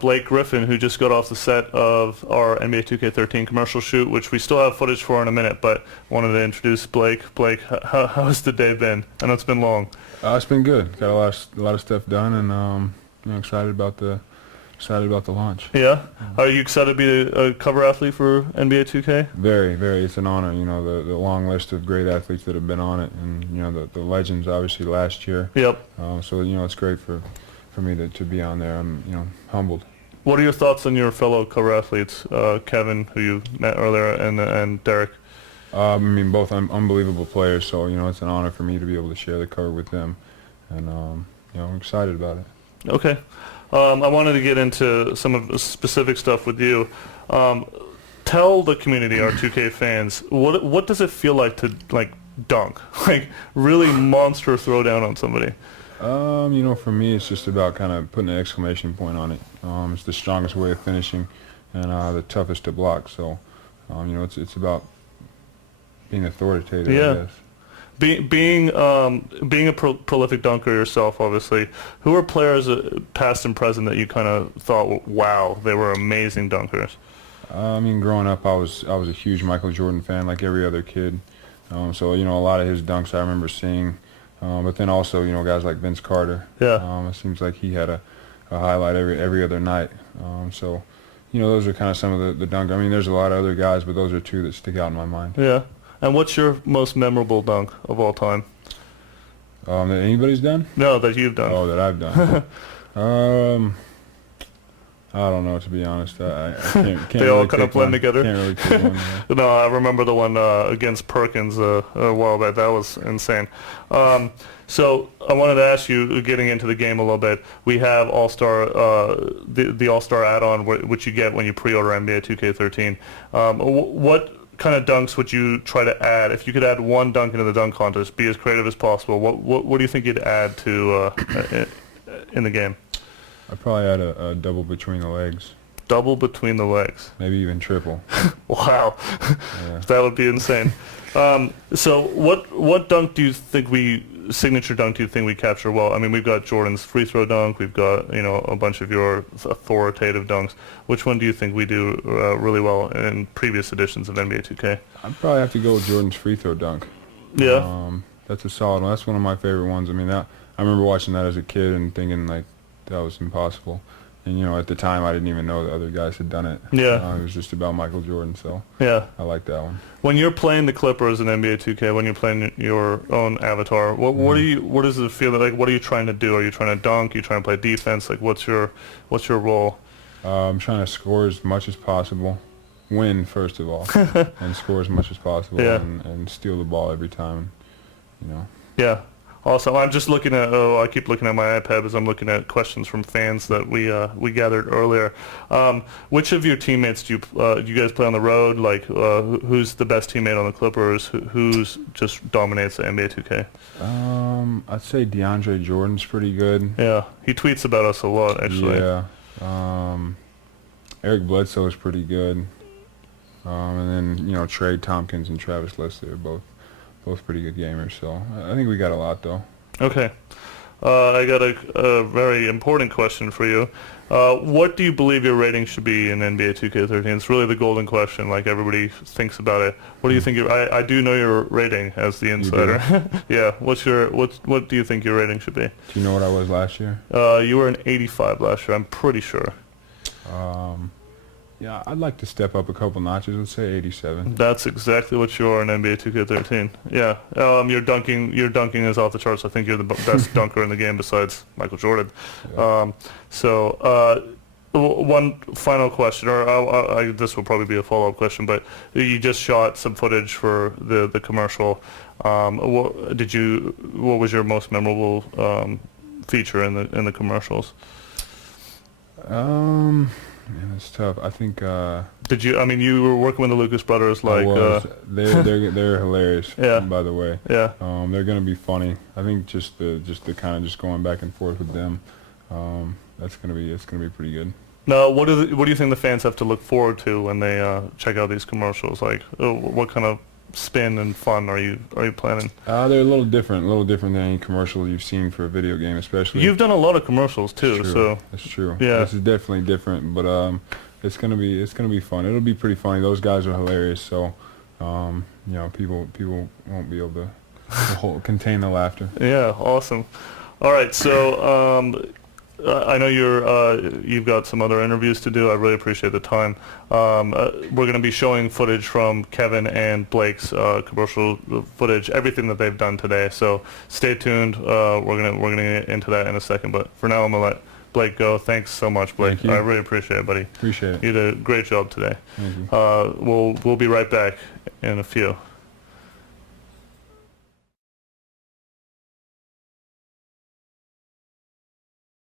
Blake Griffin, who just got off the set of our NBA 2K13 commercial shoot, which we still have footage for in a minute, but wanted to introduce Blake. Blake, how's the day been? I know it's been long. It's been good. Got a lot of stuff done, and excited about the launch. Yeah. Are you excited to be a cover athlete for NBA 2K? Very, very. It's an honor. You know, the long list of great athletes that have been on it, and you know the legends obviously last year. Yep. So you know it's great for me to be on there. I'm humbled. What are your thoughts on your fellow cover athletes, Kevin, who you met earlier, and Derek? I mean, both unbelievable players. So you know it's an honor for me to be able to share the cover with them, and I'm excited about it. Okay. I wanted to get into some of the specific stuff with you. Tell the community, our 2K fans, what does it feel like to dunk, really monster throwdown on somebody? For me, it's just about kind of putting an exclamation point on it. It's the strongest way of finishing, and the toughest to block. So, it's about being authoritative. Yeah. I guess. Being a prolific dunker yourself, obviously, who are players past and present that you kind of thought, wow, they were amazing dunkers? Growing up, I was a huge Michael Jordan fan, like every other kid. So a lot of his dunks I remember seeing. But then also, guys like Vince Carter. Yeah. It seems like he had a highlight every other night. So, those are kind of some of the dunk. There's a lot of other guys, but those are two that stick out in my mind. Yeah. And what's your most memorable dunk of all time? That anybody's done? No, that you've done. Oh, that I've done. I don't know, to be honest. I can't they really all kind of blend one. together. Can't really pick one. Yeah. No, I remember the one against Perkins a while back. That was insane. So I wanted to ask you, getting into the game a little bit, we have All-Star, the All-Star add-on, which you get when you pre-order NBA 2K13. What kind of dunks would you try to add? If you could add one dunk into the dunk contest, be as creative as possible, what do you think you'd add to in the game? I'd probably add a double between the legs. Double between the legs. Maybe even triple. Wow. Yeah. That would be insane. So what dunk do you think signature dunk do you think we capture well? We've got Jordan's free throw dunk, we've got, a bunch of your authoritative dunks. Which one do you think we do really well in previous editions of NBA 2K? I'd probably have to go with Jordan's free throw dunk. Yeah. That's a solid one. That's one of my favorite ones. I remember watching that as a kid and thinking that was impossible. And at the time I didn't even know the other guys had done it. Yeah. It was just about Michael Jordan, so yeah, I like that one. When you're playing the Clippers in NBA 2K, when you're playing your own avatar, what does it feel like? What are you trying to do? Are you trying to dunk? Are you trying to play defense? What's your role? I'm trying to score as much as possible, win first of all, and score as much as possible, yeah, and steal the ball every time. Yeah. Awesome. I'm just looking at. I keep looking at my iPad as I'm looking at questions from fans that we gathered earlier. Which of your teammates do you guys play on the road? Who's the best teammate on the Clippers? Who's just dominates the NBA 2K? I'd say DeAndre Jordan's pretty good. Yeah, he tweets about us a lot, actually. Yeah. Eric Bledsoe is pretty good. And then Trey Tompkins and Travis Leslie are both pretty good gamers, so I think we got a lot, though. Okay. I got a very important question for you. What do you believe your rating should be in NBA 2K13? It's really the golden question, everybody thinks about it. What do you think I do know your rating as the insider. Yeah. What do you think your rating should be? Do you know what I was last year? You were an 85 last year, I'm pretty sure. Yeah, I'd like to step up a couple notches. Let's say 87. That's exactly what you are in NBA 2K13. Yeah, your dunking is off the charts. I think you're the best dunker in the game besides Michael Jordan. Yeah. One final question, or this will probably be a follow-up question, but you just shot some footage for the commercial. What was your most memorable feature in the commercials? Man, it's tough. I think. Did you? You were working with the Lucas brothers, I was. They're hilarious. Yeah. By the way. Yeah. They're gonna be funny. I think just the kind of just going back and forth with them. It's gonna be pretty good. Now, what do you think the fans have to look forward to when they check out these commercials? What kind of spin and fun are you planning? They're a little different than any commercial you've seen for a video game, especially. You've done a lot of commercials too, so that's true. yeah, This is definitely different, but it's gonna be fun. It'll be pretty funny. Those guys are hilarious, so you know, people won't be able to contain the laughter. yeah, awesome. All right, so I know you've got some other interviews to do. I really appreciate the time. We're going to be showing footage from Kevin and Blake's commercial footage, everything that they've done today. So stay tuned. We're gonna get into that in a second. But for now, I'm gonna let Blake go. Thanks so much, Blake. Thank you. I really appreciate it, buddy. Appreciate it. You did a great job today. Thank you. We'll be right back in a few.